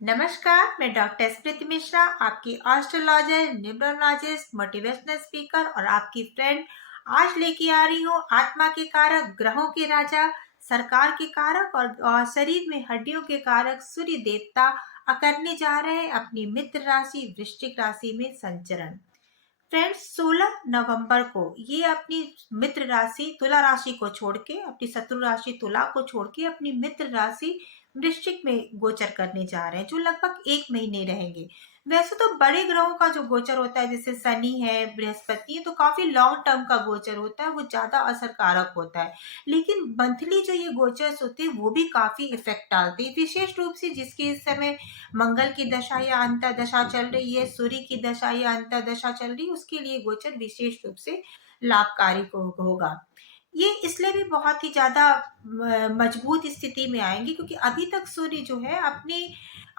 नमस्कार, मैं डॉक्टर स्मृति मिश्रा, आपकी एस्ट्रोलॉजर, न्यूमरोलॉजिस्ट, मोटिवेशनल स्पीकर और आपकी फ्रेंड। आज लेके आ रही हूँ आत्मा के कारक, ग्रहों के राजा, सरकार के कारक और शरीर में हड्डियों के कारक सूर्य देवता करने जा रहे हैं अपनी मित्र राशि वृश्चिक राशि में संचरण। फ्रेंड्स, 16 नवंबर को ये अपनी मित्र राशि तुला राशि को छोड़ के, अपनी शत्रु राशि तुला को छोड़ के अपनी मित्र राशि वृश्चिक में गोचर करने जा रहे हैं, जो लगभग 1 महीने रहेंगे। वैसे तो बड़े ग्रहों का जो गोचर होता है, जैसे शनि है, बृहस्पति है, तो काफी लॉन्ग टर्म का गोचर होता है, वो ज्यादा असरकारक होता है। लेकिन मंथली जो ये गोचर्स होते हैं वो भी काफी इफेक्ट डालते हैं, विशेष रूप से जिसकी इस समय मंगल की दशा या अंतर्दशा चल रही है, सूर्य की दशा या अंतर्दशा चल रही है, उसके लिए गोचर विशेष रूप से लाभकारी होगा। ये इसलिए भी बहुत ही ज्यादा मजबूत स्थिति में आएंगे, क्योंकि अभी तक सूर्य जो है अपने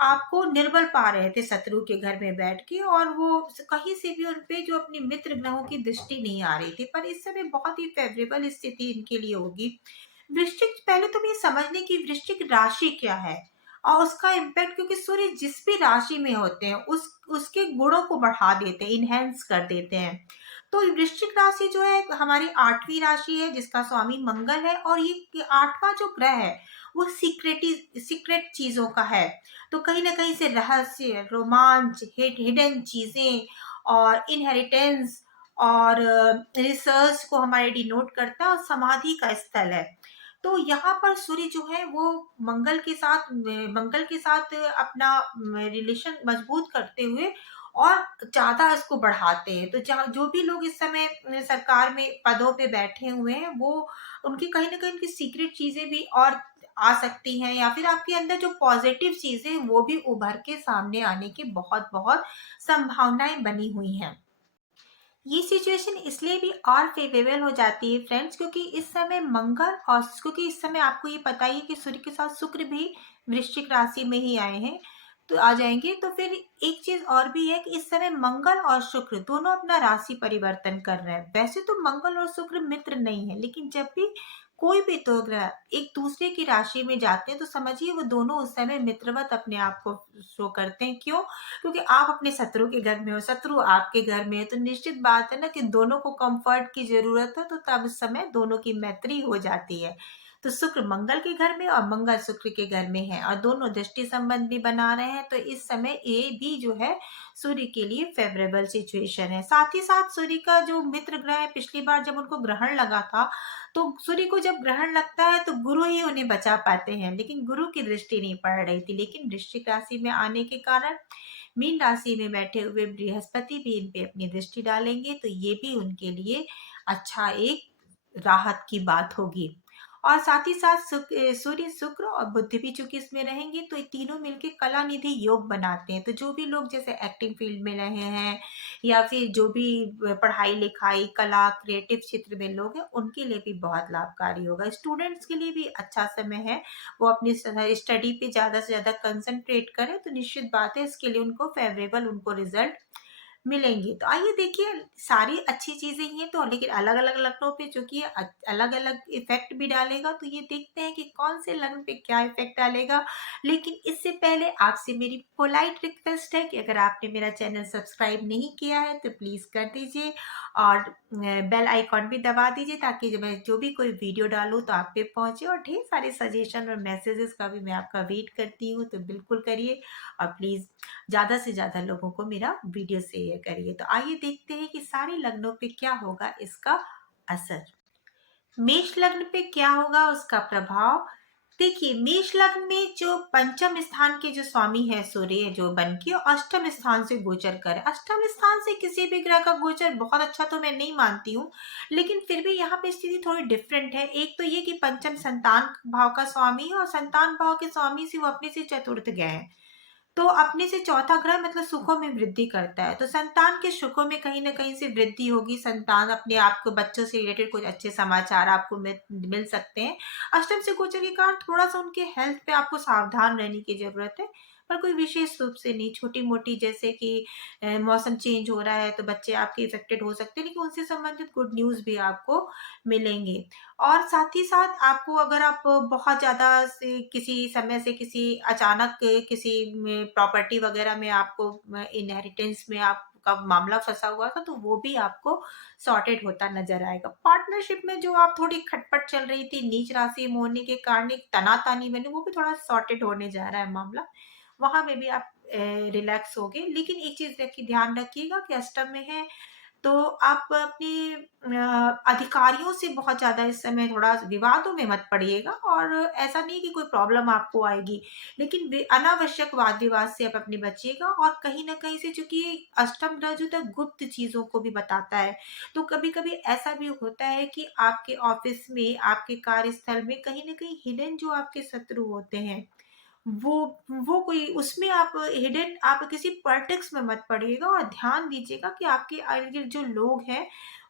आपको निर्बल पा रहे थे शत्रु के घर में बैठ के, और वो कहीं से भी उनपे जो अपनी मित्र ग्रहों की दृष्टि नहीं आ रही थी। पर इस समय बहुत ही फेवरेबल स्थिति इनके लिए होगी। वृश्चिक, पहले तो ये समझ लें कि वृश्चिक राशि क्या है और उसका इम्पैक्ट, क्योंकि सूर्य जिस भी राशि में होते हैं उसके गुणों को बढ़ा देते हैं, इनहेंस कर देते हैं। तो वृश्चिक राशि जो है हमारी 8वीं राशि है, जिसका स्वामी मंगल है, और ये 8वां जो ग्रह है वो सीक्रेट चीजों का है। तो कहीं ना कहीं से रहस्य, रोमांच, हिडन चीजें और इनहेरिटेंस और रिसर्च को हमारे डिनोट करता है, और समाधि का स्थल है। तो यहाँ पर सूर्य जो है वो मंगल के साथ अपना रिलेशन मजबूत करते हुए और ज्यादा इसको बढ़ाते हैं। तो जहाँ जो भी लोग इस समय सरकार में पदों पे बैठे हुए हैं, वो उनकी कहीं ना कहीं उनकी सीक्रेट चीजें भी और आ सकती हैं, या फिर आपके अंदर जो पॉजिटिव चीजें हैं, वो भी उभर के सामने आने की बहुत बहुत संभावनाएं बनी हुई हैं। ये सिचुएशन इसलिए भी और फेवरेबल हो जाती है फ्रेंड्स, क्योंकि इस समय मंगल और क्योंकि इस समय आपको ये पता ही है कि सूर्य के साथ शुक्र भी वृश्चिक राशि में ही आए हैं, तो आ जाएंगे। तो फिर एक चीज और भी है कि इस समय मंगल और शुक्र दोनों अपना राशि परिवर्तन कर रहे हैं। वैसे तो मंगल और शुक्र मित्र नहीं है, लेकिन जब भी कोई भी दो ग्रह एक दूसरे की राशि में जाते हैं, तो समझिए वो दोनों उस समय मित्रवत अपने आप को शो करते हैं। क्यों? क्योंकि आप अपने शत्रु के घर में हो, शत्रु आपके घर में है, तो निश्चित बात है ना कि दोनों को कंफर्ट की जरूरत है, तो तब उस समय दोनों की मैत्री हो जाती है। तो शुक्र मंगल के घर में और मंगल शुक्र के घर में है, और दोनों दृष्टि संबंध भी बना रहे हैं, तो इस समय ये भी जो है सूर्य के लिए फेवरेबल सिचुएशन है। साथ ही साथ सूर्य का जो मित्र ग्रह है, पिछली बार जब उनको ग्रहण लगा था, तो सूर्य को जब ग्रहण लगता है तो गुरु ही उन्हें बचा पाते हैं, लेकिन गुरु की दृष्टि नहीं पड़ रही थी। लेकिन वृश्चिक राशि में आने के कारण मीन राशि में बैठे हुए बृहस्पति भी इन पे अपनी दृष्टि डालेंगे, तो ये भी उनके लिए अच्छा एक राहत की बात होगी। और साथ ही साथ सूर्य, शुक्र और बुध भी चूंकि इसमें रहेंगे, तो ये तीनों मिलके कला निधि योग बनाते हैं। तो जो भी लोग जैसे एक्टिंग फील्ड में रहे हैं, या फिर जो भी पढ़ाई लिखाई, कला, क्रिएटिव क्षेत्र में लोग हैं, उनके लिए भी बहुत लाभकारी होगा। स्टूडेंट्स के लिए भी अच्छा समय है, वो अपनी स्टडी पे ज्यादा से ज्यादा कंसंट्रेट करें, तो निश्चित बात है इसके लिए उनको फेवरेबल उनको रिजल्ट मिलेंगी। तो आइए देखिए, सारी अच्छी चीजें ही हैं, तो लेकिन अलग अलग लग्नों पे चूंकि अलग अलग इफेक्ट भी डालेगा, तो ये देखते हैं कि कौन से लग्न पे क्या इफेक्ट डालेगा। लेकिन इससे पहले आपसे मेरी पोलाइट रिक्वेस्ट है कि अगर आपने मेरा चैनल सब्सक्राइब नहीं किया है तो प्लीज कर दीजिए, और बेल आइकॉन भी दबा दीजिए, ताकि जब मैं जो भी कोई वीडियो डालूं तो आप पे पहुंचे। और ढेर सारे सजेशन और मैसेजेस का भी मैं आपका वेट करती हूँ, तो बिल्कुल करिए, और प्लीज ज़्यादा से ज़्यादा लोगों को मेरा वीडियो शेयर करिए। तो आइए देखते हैं कि सारे लग्नों पे क्या होगा इसका असर। मेष लग्न पे क्या होगा उसका प्रभाव। देखिए, मेष लग्न में जो पंचम स्थान के जो स्वामी है सूर्य, जो बन के अष्टम स्थान से गोचर करे। अष्टम स्थान से किसी भी ग्रह का गोचर बहुत अच्छा तो मैं नहीं मानती हूँ, लेकिन फिर भी यहाँ पे स्थिति थोड़ी डिफरेंट है। एक तो ये कि पंचम संतान भाव का स्वामी है, और संतान भाव के स्वामी से वो अपने से चतुर्थ गए हैं, तो अपने से चौथा ग्रह मतलब सुखों में वृद्धि करता है। तो संतान के सुखों में कहीं ना कहीं से वृद्धि होगी। संतान अपने आप को, बच्चों से रिलेटेड कुछ अच्छे समाचार आपको मिल सकते हैं। अष्टम से गोचर के कारण थोड़ा सा उनके हेल्थ पे आपको सावधान रहने की जरूरत है। पर कोई विशेष रूप से नहीं, छोटी-मोटी जैसे कि मौसम चेंज हो रहा है तो बच्चे आपके इफ़ेक्टेड हो सकते हैं, लेकिन उनसे संबंधित गुड न्यूज़ भी आपको मिलेंगे। और साथ ही साथ आपको अगर आप बहुत ज़्यादा से किसी समय से किसी अचानक किसी में प्रॉपर्टी वग़ैरह में आपको इनहेरिटेंस में आपका मामला फँसा हुआ था, तो वो भी आपको सॉर्टेड होता नज़र आएगा। पार्टनरशिप में जो आप थोड़ी खटपट चल रही थी, नीच राशि में होने के कारण एक तना-तानी बनी, वो भी थोड़ा सॉर्टेड होने जा रहा है मामला। वहाँ में भी आप रिलैक्स होगे। लेकिन एक चीज़ रखिए, ध्यान रखिएगा कि अष्टम में है, तो आप अपने अधिकारियों से बहुत ज़्यादा इस समय थोड़ा विवादों में मत पड़िएगा, और ऐसा नहीं कि कोई प्रॉब्लम आपको आएगी, लेकिन अनावश्यक वाद विवाद से आप अपने बचिएगा। और कहीं ना कहीं से, चूंकि अष्टम ग्रह जो तक गुप्त चीजों को भी बताता है, तो कभी कभी ऐसा भी होता है कि आपके ऑफिस में, आपके कार्यस्थल में कहीं ना कहीं हिडन जो आपके शत्रु होते हैं, वो वो कोई उसमें आप हिडन, आप किसी पॉलिटिक्स में मत पड़िएगा, और ध्यान दीजिएगा कि आपके इर्द-गिर्द जो लोग हैं,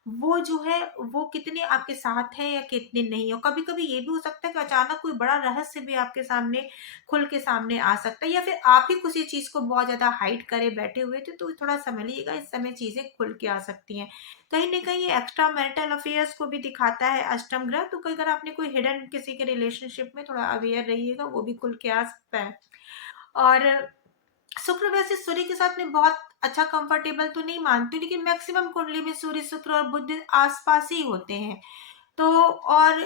वो जो है वो कितने आपके साथ हैं या कितने नहीं है। कभी-कभी ये भी हो सकता है कि अचानक कोई बड़ा रहस्य भी आपके सामने खुल के सामने आ सकता है, या फिर आप ही किसी चीज़ को बहुत ज़्यादा हाइड करे बैठे हुए थे, तो थोड़ा सँभलिएगा, इस समय चीज़ें खुल के आ सकती हैं। कहीं न कहीं एक्स्ट्रा मैरिटल अफेयर्स को भी दिखाता है अष्टम ग्रह, तो कई अगर आपने कोई हिडन किसी के रिलेशनशिप में, थोड़ा अवेयर रहिएगा, वो भी खुल के आ सकता है। और शुक्र वैसे सूर्य के साथ में बहुत अच्छा कंफर्टेबल तो नहीं मानती, लेकिन मैक्सिमम कुंडली में सूर्य, शुक्र और बुध आसपास ही होते हैं। तो और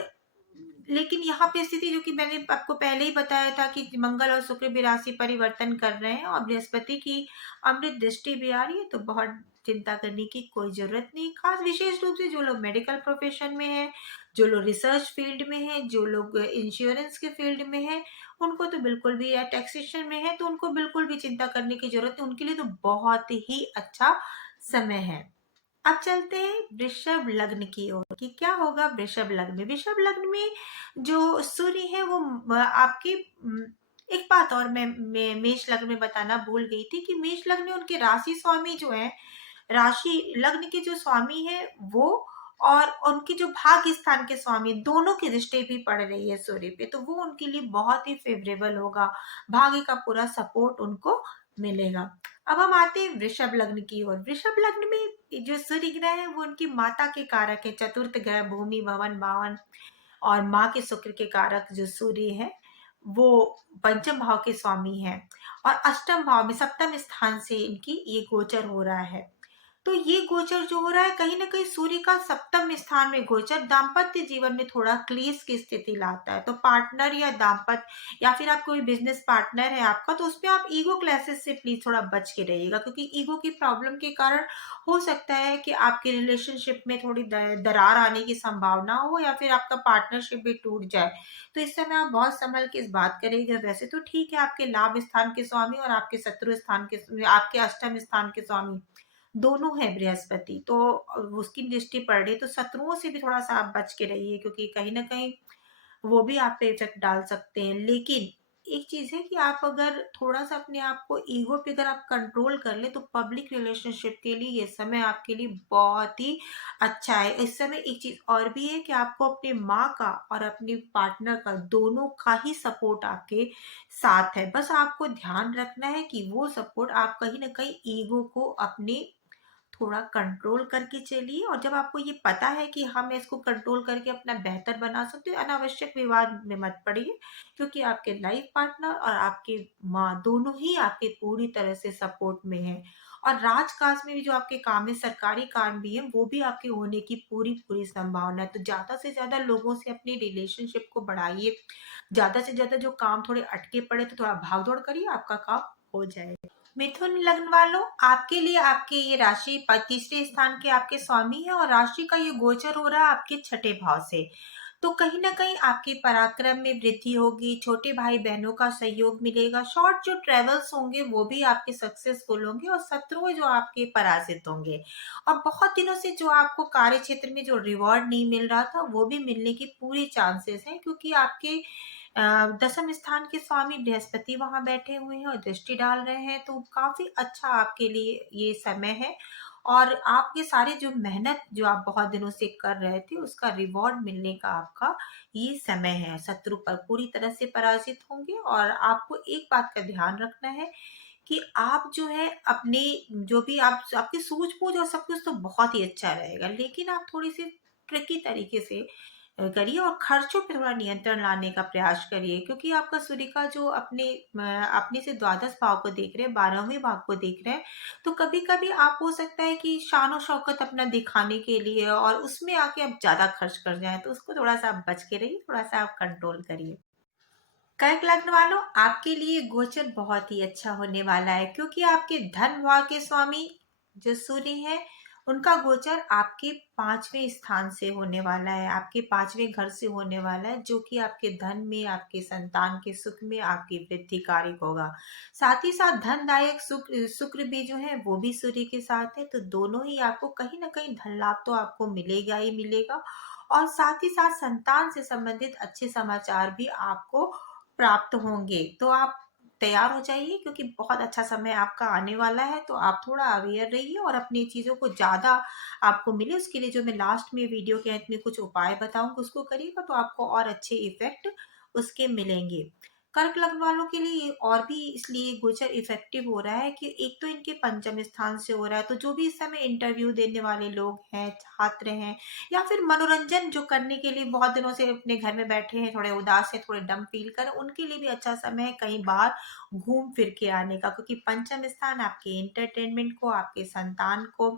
लेकिन यहाँ पे स्थिति, जो कि मैंने आपको पहले ही बताया था कि मंगल और शुक्र भी राशि परिवर्तन कर रहे हैं, और बृहस्पति की अमृत दृष्टि भी आ रही है, तो बहुत चिंता करने की कोई जरूरत नहीं। खास विशेष रूप से जो लोग मेडिकल प्रोफेशन में हैं, जो लोग रिसर्च फील्ड में हैं, जो लोग इंश्योरेंस के फील्ड में हैं, उनको तो बिल्कुल भी, या टैक्सेशन में है तो उनको बिल्कुल भी चिंता करने की जरूरत नहीं, उनके लिए तो बहुत ही अच्छा समय है। अब चलते हैं वृषभ लग्न की ओर, कि क्या होगा वृषभ लग्न में। वृषभ लग्न में जो सूर्य है वो आपके एक बात और मैं मेष लग्न में बताना भूल गई थी, कि मेष लग्न में उनके राशि स्वामी जो है, राशि लग्न के जो स्वामी है वो, और उनके जो भाग्य स्थान के स्वामी, दोनों की दृष्टि भी पड़ रही है सूर्य पे, तो वो उनके लिए बहुत ही फेवरेबल होगा। भाग्य का पूरा सपोर्ट उनको मिलेगा। अब हम आते हैं वृषभ लग्न की ओर। वृषभ लग्न में जो सूर्य ग्रह है वो उनकी माता के कारक है, चतुर्थ ग्रह, भूमि, भवन, भावन और माँ के शुक्र के कारक जो सूर्य है, वो पंचम भाव के स्वामी है, और अष्टम भाव में सप्तम स्थान से इनकी ये गोचर हो रहा है। तो ये गोचर जो हो रहा है, कहीं ना कहीं सूर्य का सप्तम स्थान में गोचर दाम्पत्य जीवन में थोड़ा क्लेश की स्थिति लाता है। तो पार्टनर या दाम्पत्य, या फिर आप कोई बिजनेस पार्टनर है आपका, तो उसमें आप ईगो क्लैसेस से प्लीज थोड़ा बच के रहिएगा, क्योंकि ईगो की प्रॉब्लम के कारण हो सकता है कि आपके रिलेशनशिप में थोड़ी दरार आने की संभावना हो, या फिर आपका पार्टनरशिप भी टूट जाए। तो इस समय आप बहुत संभल के इस बात करेंगे। वैसे तो ठीक है, आपके लाभ स्थान के स्वामी और आपके शत्रु स्थान के, आपके अष्टम स्थान के स्वामी दोनों है बृहस्पति, तो उसकी दृष्टि पड़ रही है, तो शत्रुओं से भी थोड़ा सा आप बच के रहिए, क्योंकि कहीं ना कहीं वो भी आप पे इफेक्ट डाल सकते हैं। लेकिन एक चीज है कि आप अगर थोड़ा सा अपने आप को, ईगो पे अगर आप कंट्रोल कर ले, तो पब्लिक रिलेशनशिप के लिए ये समय आपके लिए बहुत ही अच्छा है। इस समय एक चीज और भी है कि आपको अपने माँ का और अपने पार्टनर का, दोनों का ही सपोर्ट आपके साथ है। बस आपको ध्यान रखना है कि वो सपोर्ट, आप कहीं ना कहीं ईगो को अपने थोड़ा कंट्रोल करके चलिए, और जब आपको ये पता है कि हम इसको कंट्रोल करके अपना बेहतर बना सकते हो, अनावश्यक विवाद में मत पड़िए, क्योंकि आपके लाइफ पार्टनर और आपके माँ दोनों ही आपके पूरी तरह से सपोर्ट में है। और राजकाज में भी जो आपके काम है, सरकारी काम भी है, वो भी आपके होने की पूरी पूरी संभावना है। तो ज्यादा से ज्यादा लोगों से अपनी रिलेशनशिप को बढ़ाइए, ज्यादा से ज्यादा जो काम थोड़े अटके पड़े, तो थोड़ा भाग दौड़ करिए, आपका काम हो जाएगा। मिथुन लग्न वालों, आपके लिए आपके ये राशि तीसरे स्थान के आपके स्वामी है, और राशि का ये गोचर हो रहा है आपके छठे भाव से। तो कहीं ना कहीं आपके पराक्रम में वृद्धि होगी, छोटे भाई बहनों का सहयोग मिलेगा, शॉर्ट जो ट्रेवल्स होंगे वो भी आपके सक्सेसफुल होंगे, और शत्रु जो आपके पराजित होंगे। और बहुत दिनों से जो आपको कार्य क्षेत्र में जो रिवॉर्ड नहीं मिल रहा था, वो भी मिलने की पूरी चांसेस हैं, क्योंकि आपके दसम स्थान के स्वामी बृहस्पति वहां बैठे हुए हैं और दृष्टि डाल रहे हैं, तो काफी अच्छा आपके लिए ये समय है। और आपके सारे जो मेहनत जो आप बहुत दिनों से कर रहे थे, उसका रिवॉर्ड मिलने का आपका ये समय है। शत्रु पर पूरी तरह से पराजित होंगे और आपको एक बात का ध्यान रखना है कि आप जो है अपने जो भी आप आपकी सूझबूझ और सब कुछ तो बहुत ही अच्छा रहेगा, लेकिन आप थोड़ी-सी ट्रिकी तरीके से करिए और खर्चों पे थोड़ा नियंत्रण लाने का प्रयास करिए, क्योंकि आपका सूर्य का जो अपने से द्वादश भाव को देख रहे हैं, 12वें भाव को देख रहे हैं, तो कभी-कभी आप हो सकता है कि शान-ओ-शौकत अपना दिखाने के लिए और उसमें आके आप ज़्यादा खर्च कर जाएँ, तो उसको थोड़ा-सा आप बच के रहिए, थोड़ा-सा आप कंट्रोल करिए। कर्क लग्न वालों, आपके लिए गोचर बहुत ही अच्छा होने वाला है, क्योंकि आपके धन भाव के स्वामी जो सूर्य है, उनका गोचर आपके 5वें स्थान से होने वाला है, आपके 5वें घर से होने वाला है, जो कि आपके धन में, आपके संतान के सुख में आपकी वृद्धि कारक होगा। साथ ही साथ धनदायक शुक्र शुक्र भी जो है वो भी सूर्य के साथ है, तो दोनों ही आपको कहीं ना कहीं धन लाभ तो आपको मिलेगा ही मिलेगा। और साथ ही साथ संतान से संबंधित अच्छे समाचार भी आपको प्राप्त होंगे। तो आप तैयार हो जाइए, क्योंकि बहुत अच्छा समय आपका आने वाला है। तो आप थोड़ा अवेयर रहिए और अपनी चीज़ों को ज़्यादा आपको मिले, उसके लिए जो मैं लास्ट में वीडियो के अंत में कुछ उपाय बताऊँगी उसको करिएगा, तो आपको और अच्छे इफ़ेक्ट उसके मिलेंगे। कर्क लग्न वालों के लिए और भी इसलिए गोचर इफ़ेक्टिव हो रहा है कि एक तो इनके पंचम स्थान से हो रहा है, तो जो भी इस समय इंटरव्यू देने वाले लोग हैं, छात्र हैं, या फिर मनोरंजन जो करने के लिए बहुत दिनों से अपने घर में बैठे हैं, थोड़े उदास हैं, थोड़े डम फील कर रहे हैं, उनके लिए भी अच्छा समय है कहीं बाहर घूम फिर के आने का, क्योंकि पंचम स्थान आपके एंटरटेनमेंट को, आपके संतान को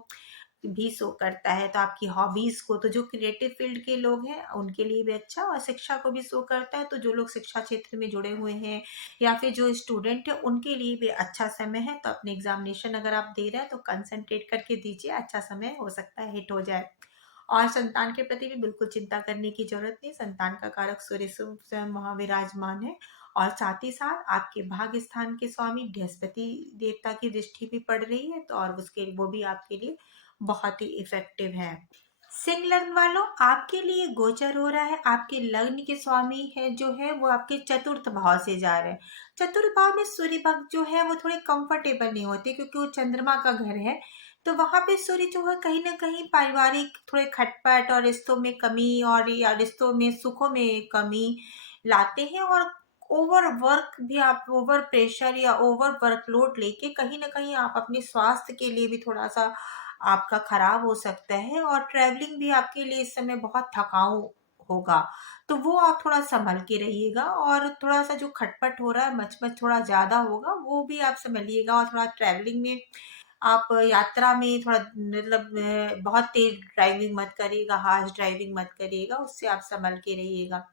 भी शो करता है, तो आपकी हॉबीज को, तो जो क्रिएटिव फील्ड के लोग हैं उनके लिए भी अच्छा, और शिक्षा को भी शो करता है, तो जो लोग शिक्षा क्षेत्र में जुड़े हुए हैं या फिर जो स्टूडेंट है उनके लिए भी अच्छा समय है। तो अपने एग्जामिनेशन अगर आप दे रहे हैं तो कंसंट्रेट करके दीजिए, अच्छा समय हो सकता है हिट हो जाए। और संतान के प्रति भी बिल्कुल चिंता करने की जरूरत नहीं, संतान का कारक सूर्य स्वयं वहाँ विराजमान है। और साथ ही साथ आपके भाग्य स्थान के स्वामी बृहस्पति देवता की दृष्टि भी पड़ रही है, तो और उसके वो भी आपके लिए बहुत ही इफेक्टिव है। सिंह लग्न वालों, आपके लिए गोचर हो रहा है, आपके लग्न के स्वामी है जो है वो आपके चतुर्थ भाव से जा रहे हैं। चतुर्थ भाव में सूर्य भक्त जो है वो थोड़े कंफर्टेबल नहीं होते, क्योंकि वो चंद्रमा का घर है। तो वहां पे सूर्य जो है कहीं ना कहीं पारिवारिक थोड़े खटपट और रिश्तों में कमी, और या रिश्तों में सुखों में कमी लाते हैं। और ओवर वर्क भी, आप ओवर प्रेशर या ओवर वर्कलोड लेके कहीं ना कहीं आप अपने स्वास्थ्य के लिए भी थोड़ा सा आपका खराब हो सकता है, और ट्रैवलिंग भी आपके लिए इस समय बहुत थकाऊ होगा। तो वो आप थोड़ा संभल के रहिएगा, और थोड़ा सा जो खटपट हो रहा है, मचमच थोड़ा ज्यादा होगा, वो भी आप संभलिएगा। और थोड़ा ट्रैवलिंग में आप यात्रा में थोड़ा मतलब बहुत तेज ड्राइविंग मत करिएगा, हार्श ड्राइविंग मत करिएगा, उससे आप संभल के रहिएगा।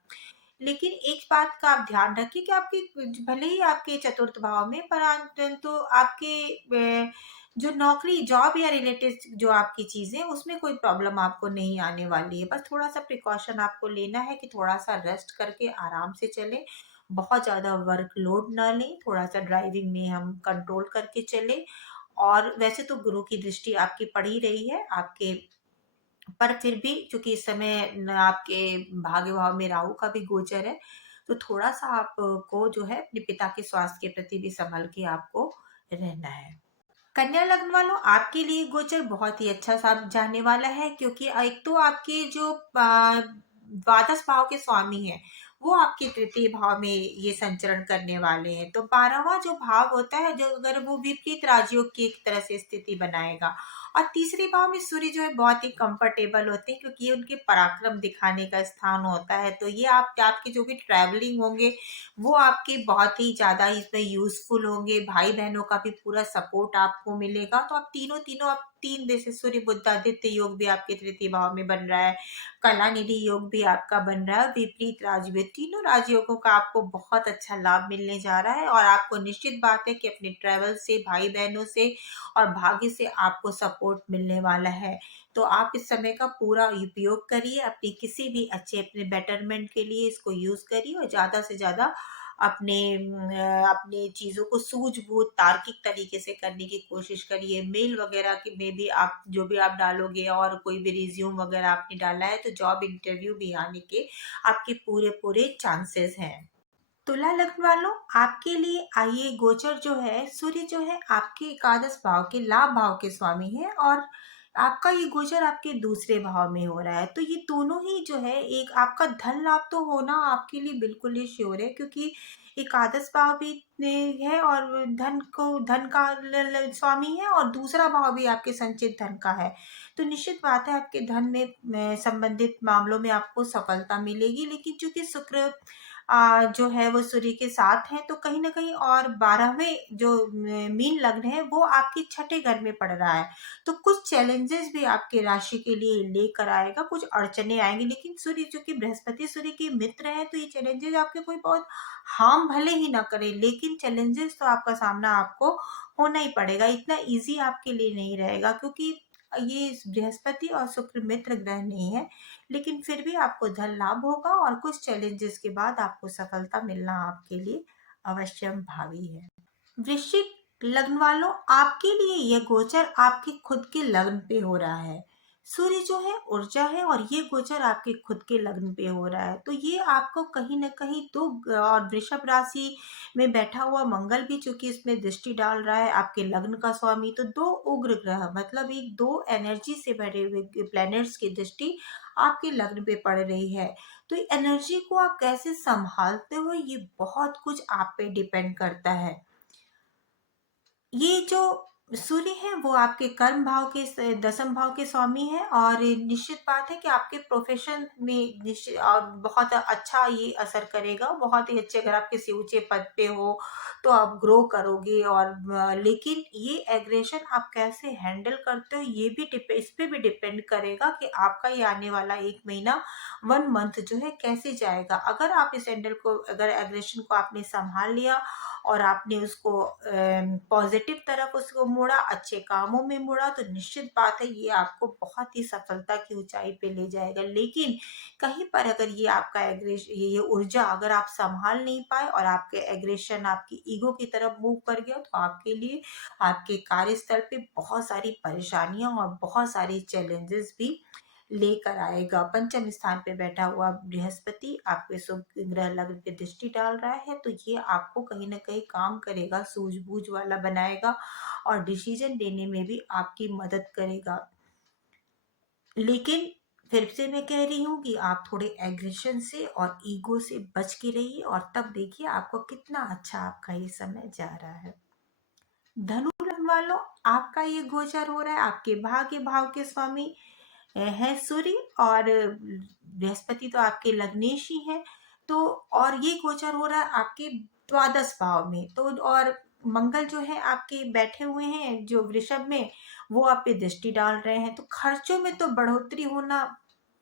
लेकिन एक बात का आप ध्यान रखिए कि आपके भले ही आपके चतुर्थ भाव में, परंतु आपके जो नौकरी जॉब या रिलेटेड जो आपकी चीजें, उसमें कोई प्रॉब्लम आपको नहीं आने वाली है। बस थोड़ा सा प्रिकॉशन आपको लेना है कि थोड़ा सा रेस्ट करके आराम से चले, बहुत ज्यादा वर्कलोड ना लें, थोड़ा सा ड्राइविंग में हम कंट्रोल करके चले। और वैसे तो गुरु की दृष्टि आपकी पड़ ही रही है आपके, पर फिर भी चूंकि इस समय आपके भाग्य भाव में राहु का भी गोचर है, तो थोड़ा सा आपको जो है अपने पिता के स्वास्थ्य के प्रति भी संभल के आपको रहना है। कन्या लग्न वालों, आपके लिए गोचर बहुत ही अच्छा साथ जाने वाला है, क्योंकि एक तो आपके जो द्वादश भाव के स्वामी हैं वो आपके तृतीय भाव में ये संचरण करने वाले हैं। तो 12वां जो भाव होता है, जो अगर वो विपरीत राजयोग की एक तरह से स्थिति बनाएगा। और तीसरे भाव में सूर्य जो है बहुत ही कंफर्टेबल होते हैं, क्योंकि ये उनके पराक्रम दिखाने का स्थान होता है। तो ये आप आपके जो भी ट्रैवलिंग होंगे वो आपके बहुत ही ज़्यादा इसमें यूज़फुल होंगे, भाई-बहनों का भी पूरा सपोर्ट आपको मिलेगा। तो आप तीनों तीनों आप 3 जैसे सूर्य बुध आदित्य योग भी आपके तृतीय भाव में बन रहा है, कला निधि योग भी आपका बन रहा है, विपरीत राजयोग, तीनों राजयोगों का आपको बहुत अच्छा लाभ मिलने जा रहा है। और आपको निश्चित बात है कि अपने ट्रैवल से, भाई-बहनों से और भाग्य से आपको सपोर्ट मिलने वाला है। तो आप इस समय का पूरा उपयोग करिए, अपनी किसी भी अच्छे अपने बेटरमेंट के लिए इसको यूज़ करिए, और ज़्यादा से ज़्यादा अपने चीज़ों को सूझबूझ तार्किक तरीके से करने की कोशिश करिए। मेल वगैरह के में भी आप जो भी आप डालोगे, और कोई भी रिज्यूम वगैरह आपने डाला है, तो जॉब इंटरव्यू भी आने के आपके पूरे पूरे चांसेस हैं। तुला लग्न वालों, आपके लिए आइए गोचर जो है, सूर्य जो है आपके एकादश भाव के लाभ भाव के स्वामी है, और आपका ये गोचर आपके दूसरे भाव में हो रहा है। तो ये दोनों ही जो है, एक आपका धन लाभ तो होना आपके लिए बिल्कुल ही श्योर है, क्योंकि एकादश भाव भी है, और धन का स्वामी है, और दूसरा भाव भी आपके संचित धन का है। तो निश्चित बात है, आपके धन में संबंधित मामलों में आपको सफलता मिलेगी। लेकिन चूंकि शुक्र जो है वो सूर्य के साथ है, तो कहीं ना कहीं, और 12वें जो मीन लग्न है वो आपके छठे घर में पड़ रहा है। तो कुछ चैलेंजेस भी आपके राशि के लिए लेकर आएगा, कुछ अड़चने आएंगी। लेकिन सूर्य, चूंकि बृहस्पति सूर्य के मित्र है, तो ये चैलेंजेस आपके कोई बहुत हार्म भले ही ना करे, लेकिन चैलेंजेस तो आपका सामना आपको होना ही पड़ेगा। इतना इजी आपके लिए नहीं रहेगा, क्योंकि ये बृहस्पति और शुक्र मित्र ग्रह नहीं है। लेकिन फिर भी आपको धन लाभ होगा, और कुछ चैलेंजेस के बाद आपको सफलता मिलना आपके लिए अवश्यम भावी है। वृश्चिक लग्न वालों, आपके लिए यह गोचर आपके खुद के लग्न पे हो रहा है। सूर्य जो है ऊर्जा है, और ये गोचर आपके खुद के लग्न पे हो रहा है। तो ये आपको कहीं ना कहीं दो, और वृषभ राशि में बैठा हुआ मंगल भी चूंकि इसमें दृष्टि डाल रहा है आपके लग्न का स्वामी, तो दो उग्र ग्रह, मतलब एक दो एनर्जी से भरे हुए प्लैनेट्स की दृष्टि आपके लग्न पे पड़ रही है। तो एनर्जी को आप कैसे संभालते हो, ये बहुत कुछ आप पे डिपेंड करता है। ये जो सूर्य है वो आपके कर्म भाव के दसम भाव के स्वामी है, और निश्चित बात है कि आपके प्रोफेशन में निश्चित और बहुत अच्छा ये असर करेगा। बहुत ही अच्छे, अगर आप किसी ऊंचे पद पे हो तो आप ग्रो करोगे। और लेकिन ये एग्रेशन आप कैसे हैंडल करते हो, ये भी इस पे भी डिपेंड करेगा कि आपका ये आने वाला एक महीना, 1 मंथ जो है कैसे जाएगा। अगर आप इस हैंडल को, अगर एग्रेशन को आपने संभाल लिया, और आपने उसको पॉजिटिव तरफ उसको मोड़ा, अच्छे कामों में मोड़ा, तो निश्चित बात है ये आपको बहुत ही सफलता की ऊंचाई पे ले जाएगा। लेकिन कहीं पर अगर ये आपका एग्रेशन, ये ऊर्जा अगर आप संभाल नहीं पाए, और आपके एग्रेशन आपकी ईगो की तरफ मूव कर गया, तो आपके लिए आपके कार्यस्थल पे बहुत सारी परेशानियां और बहुत सारी चैलेंजेस भी लेकर आएगा। पंचम स्थान पे बैठा हुआ बृहस्पति आपके शुभ ग्रह लग्न पे दृष्टि डाल रहा है, तो ये आपको कहीं ना कहीं काम करेगा, सूझबूझ वाला बनाएगा, और डिसीजन लेने में भी आपकी मदद करेगा। लेकिन फिर से मैं कह रही हूँ कि आप थोड़े एग्रेशन से और ईगो से बच के रहिए, और तब देखिए आपको कितना अच्छा आपका ये समय जा रहा है। धनु लग्न वालों, आपका ये गोचर हो रहा है, आपके भाग्य भाव के स्वामी है सूर्य, और बृहस्पति तो आपके लग्नेश ही है। तो और ये गोचर हो रहा है आपके द्वादश भाव में। तो और मंगल जो है आपके बैठे हुए हैं जो वृषभ में, वो आप पे दृष्टि डाल रहे हैं। तो खर्चों में तो बढ़ोतरी होना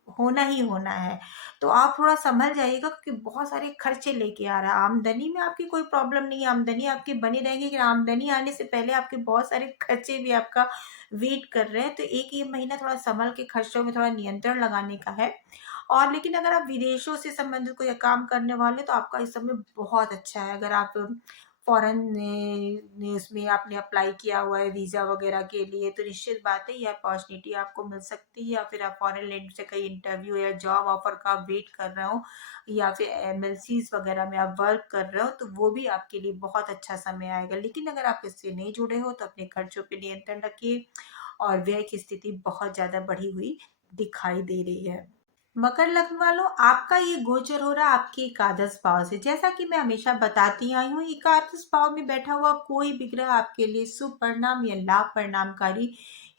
होना ही होना है। तो आप थोड़ा संभल जाइएगा, क्योंकि बहुत सारे खर्चे लेके आ रहा है। आमदनी में आपकी कोई प्रॉब्लम नहीं है, आमदनी आपकी बनी रहेगी, लेकिन आमदनी आने से पहले आपके बहुत सारे खर्चे भी आपका वेट कर रहे हैं। तो एक ये महीना थोड़ा संभल के खर्चों में थोड़ा नियंत्रण लगाने का है। और लेकिन अगर आप विदेशों से संबंधित कोई काम करने वाले, तो आपका इस समय बहुत अच्छा है। अगर आप फॉरेन ने उसमें आपने अप्लाई किया हुआ है वीजा वगैरह के लिए, तो निश्चित बात है ये अपॉर्चुनिटी आपको मिल सकती है। या फिर आप फॉरेन लैंड से कहीं इंटरव्यू या जॉब ऑफर का वेट कर रहे हो, या फिर एमएलसीज वगैरह में आप वर्क कर रहे हो, तो वो भी आपके लिए बहुत अच्छा समय आएगा। लेकिन अगर आप इससे नहीं जुड़े हो, तो अपने खर्चों पे नियंत्रण रखिए, और व्यय की स्थिति बहुत ज्यादा बढ़ी हुई दिखाई दे रही है। मकर लग्न वालों, आपका ये गोचर हो रहा है आपके एकादश भाव से। जैसा कि मैं हमेशा बताती आई हूँ, एकादश भाव में बैठा हुआ कोई भी ग्रह आपके लिए शुभ परिणाम या लाभ परिणामकारी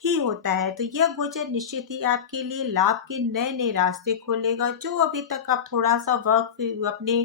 ही होता है। तो यह गोचर निश्चित ही आपके लिए लाभ के नए नए रास्ते खोलेगा। जो अभी तक आप थोड़ा सा वर्क अपने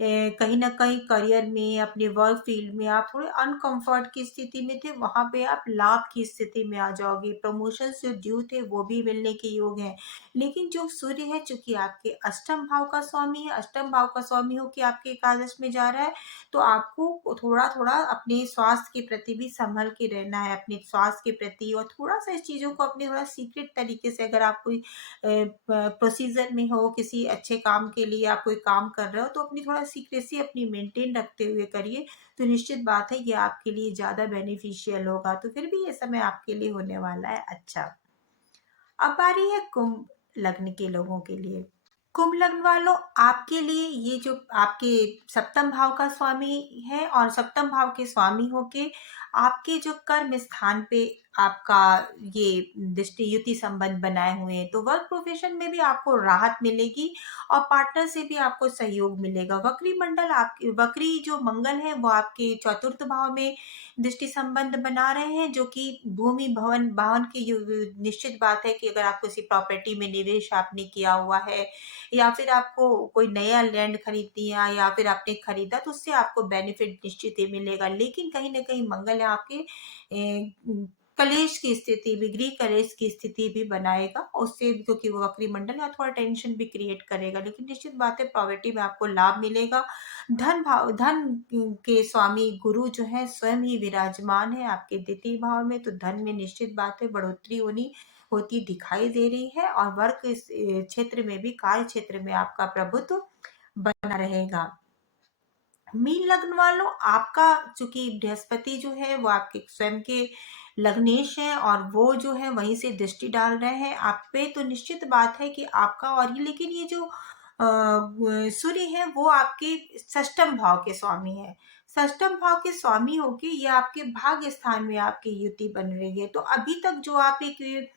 कहीं ना कहीं करियर में, अपने वर्क फील्ड में आप थोड़े अनकंफर्ट की स्थिति में थे, वहां पे आप लाभ की स्थिति में आ जाओगे। प्रमोशन जो ड्यू थे वो भी मिलने के योग हैं। लेकिन जो सूर्य है, चूंकि आपके अष्टम भाव का स्वामी है, अष्टम भाव का स्वामी हो कि आपके एकादश में जा रहा है, तो आपको थोड़ा थोड़ा अपने स्वास्थ्य के प्रति भी संभल के रहना है। अपने स्वास्थ्य के प्रति, और थोड़ा सा इस चीजों को अपने थोड़ा सीक्रेट तरीके से, अगर आप कोई प्रोसीजर में हो, किसी अच्छे काम के लिए आप कोई काम कर रहे हो, तो अपनी थोड़ा सीक्रेसी अपनी मेंटेन रखते हुए करिए। तो निश्चित बात है ये आपके लिए ज्यादा बेनिफिशियल होगा। तो फिर भी ये समय आपके लिए होने वाला है अच्छा। अब बारी है कुंभ लग्न के लोगों के लिए। कुंभ लग्न वालों, आपके लिए ये जो आपके सप्तम भाव का स्वामी है और सप्तम भाव के स्वामी होके आपके जो कर्म स्थान पे आपका ये दृष्टि युति संबंध बनाए हुए हैं, तो वर्क प्रोफेशन में भी आपको राहत मिलेगी और पार्टनर से भी आपको सहयोग मिलेगा। वक्री मंडल आपके वक्री जो मंगल है वो आपके चतुर्थ भाव में दृष्टि संबंध बना रहे हैं, जो कि भूमि भवन वाहन की निश्चित बात है कि अगर आप किसी प्रॉपर्टी में निवेश आपने किया हुआ है या फिर आपको कोई नया लैंड खरीद दिया या फिर आपने खरीदा, तो उससे आपको बेनिफिट निश्चित ही मिलेगा। लेकिन कहीं न कहीं मंगल आपके कलेश की स्थिति भी, गृह कलेश की स्थिति भी बनाएगा, उससे क्योंकि वो वक्री मंडल है थोड़ा टेंशन भी क्रिएट करेगा। लेकिन निश्चित बात है प्रॉपर्टी में आपको लाभ मिलेगा। धन के स्वामी गुरु जो है स्वयं ही विराजमान है आपके द्वितीय भाव में, तो धन में निश्चित बात है बढ़ोतरी होती दिखाई दे रही है और वर्क इस क्षेत्र में भी, कार्य क्षेत्र में आपका प्रभुत्व बना रहेगा। मीन लग्न वालों, आपका चूंकि बृहस्पति जो है वो आपके स्वयं के लग्नेश है और वो जो है वहीं से दृष्टि डाल रहे हैं आप पे, तो निश्चित बात है कि आपका और ये, लेकिन ये जो सूर्य है वो आपके षष्टम भाव के स्वामी है। षष्टम भाव के स्वामी होके ये आपके भाग्य स्थान में आपकी युति बन रही है। तो अभी तक जो आप एक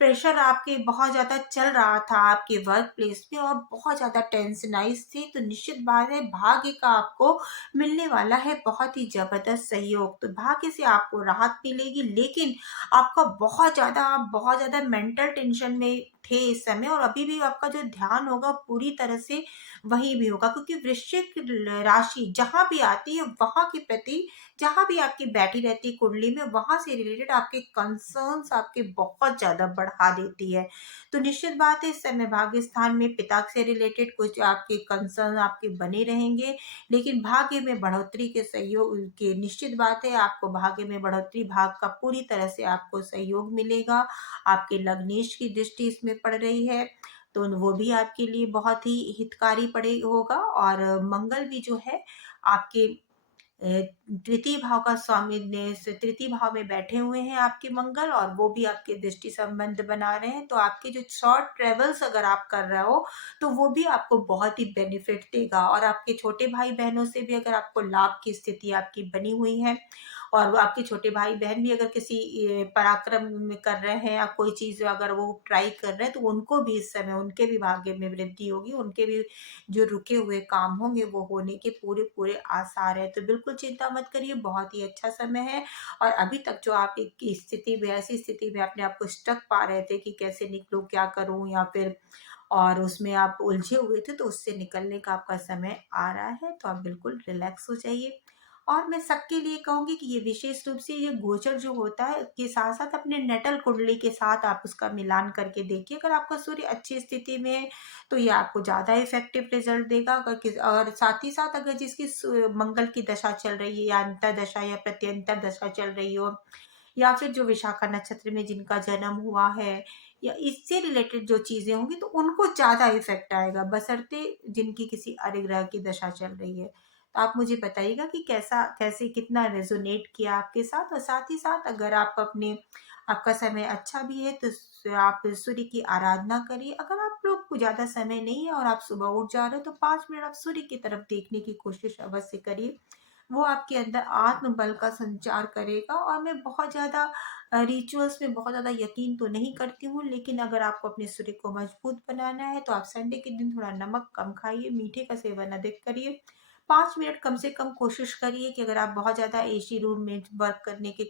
प्रेशर आपके बहुत ज़्यादा चल रहा था आपके वर्क प्लेस पे और बहुत ज़्यादा टेंशनाइज थे, तो निश्चित बात है भाग्य का आपको मिलने वाला है बहुत ही ज़बरदस्त सहयोग। तो भाग्य से आपको राहत मिलेगी, लेकिन आपका बहुत ज़्यादा मेंटल टेंशन में थे इस समय और अभी भी आपका जो ध्यान होगा पूरी तरह से वहीं भी होगा, क्योंकि वृश्चिक राशि जहाँ भी आती है वहाँ के प्रति, जहाँ भी आपकी बैठी रहती है कुंडली में, वहाँ से रिलेटेड आपके कंसर्न्स आपके बहुत ज़्यादा बढ़ा देती है। तो निश्चित बात है इस समय भाग्य स्थान में पिता से रिलेटेड कुछ आपके कंसर्न आपके बने रहेंगे, लेकिन भाग्य में बढ़ोतरी के सहयोग के निश्चित बात है आपको भाग्य में बढ़ोतरी, भाग का पूरी तरह से आपको सहयोग मिलेगा। आपके लग्नेश की दृष्टि इसमें पड़ रही है, तो वो भी आपके लिए बहुत ही हितकारी पड़े होगा। और मंगल भी जो है आपके तृतीय भाव का स्वामी ने तृतीय भाव में बैठे हुए हैं आपके मंगल, और वो भी आपके दृष्टि संबंध बना रहे हैं, तो आपके जो शॉर्ट ट्रेवल्स अगर आप कर रहे हो तो वो भी आपको बहुत ही बेनिफिट देगा। और आपके छोटे भाई बहनों से भी अगर आपको लाभ की स्थिति आपकी बनी हुई है और वो आपके छोटे भाई बहन भी अगर किसी पराक्रम में कर रहे हैं या कोई चीज अगर वो ट्राई कर रहे हैं, तो उनको भी इस समय उनके भी भाग्य में वृद्धि होगी, उनके भी जो रुके हुए काम होंगे वो होने के पूरे पूरे आसार है। तो बिल्कुल चिंता मत करिए, बहुत ही अच्छा समय है। और अभी तक जो आप एक स्थिति में, ऐसी स्थिति में अपने आप को स्टक पा रहे थे कि कैसे निकलूं, क्या करूं, या फिर और उसमें आप उलझे हुए थे, तो उससे निकलने का आपका समय आ रहा है, तो आप बिल्कुल रिलैक्स हो जाइए। और मैं सबके लिए कहूंगी कि ये विशेष रूप से ये गोचर जो होता है के साथ साथ अपने नटल कुंडली के साथ आप उसका मिलान करके देखिए। अगर आपका सूर्य अच्छी स्थिति में है तो ये आपको ज़्यादा इफेक्टिव रिजल्ट देगा। और साथ ही साथ अगर जिसकी मंगल की दशा चल रही है या अंतर दशा या प्रत्यंतर दशा चल रही हो, या फिर जो विशाखा नक्षत्र में जिनका जन्म हुआ है या इससे रिलेटेड जो चीजें होंगी, तो उनको ज्यादा इफेक्ट आएगा, बशर्ते जिनकी किसी अर्य ग्रह की दशा चल रही है। तो आप मुझे बताइएगा कि कैसा कैसे कितना रेजोनेट किया आपके साथ। और साथ ही साथ अगर आप अपने आपका समय अच्छा भी है तो आप सूर्य की आराधना करिए। अगर आप लोग को ज्यादा समय नहीं है और आप सुबह उठ जा रहे हो तो 5 मिनट आप सूर्य की तरफ देखने की कोशिश अवश्य करिए। वो आपके अंदर आत्मबल का संचार करेगा। और मैं बहुत ज़्यादा रिचुअल्स में बहुत ज़्यादा यकीन तो नहीं करती हूँ, लेकिन अगर आपको अपने शरीर को मजबूत बनाना है तो आप संडे के दिन थोड़ा नमक कम खाइए, मीठे का सेवन अधिक करिए। 5 मिनट कम से कम कोशिश करिए कि अगर आप बहुत ज़्यादा एसी रूम में वर्क करने के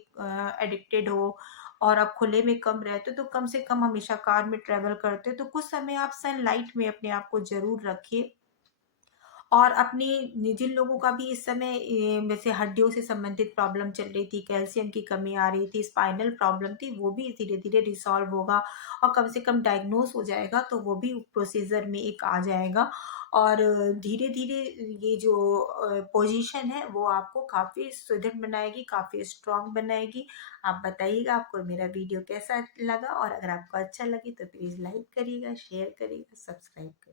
एडिक्टेड हो और आप खुले में कम रहते हो, तो कम से कम हमेशा कार में ट्रेवल करते हो तो कुछ समय आप सनलाइट में अपने आप को जरूर रखिए। और अपनी जिन लोगों का भी इस समय वैसे हड्डियों से संबंधित प्रॉब्लम चल रही थी, कैल्शियम की कमी आ रही थी, स्पाइनल प्रॉब्लम थी, वो भी धीरे धीरे रिसॉल्व होगा और कम से कम डायग्नोस हो जाएगा, तो वो भी प्रोसीजर में एक आ जाएगा। और धीरे धीरे ये जो पोजीशन है वो आपको काफ़ी सुदृढ़ बनाएगी, काफ़ी स्ट्रांग बनाएगी। आप बताइएगा आपको मेरा वीडियो कैसा लगा, और अगर आपको अच्छा लगे तो प्लीज़ लाइक करिएगा, शेयर करिएगा, सब्सक्राइब करिएगा।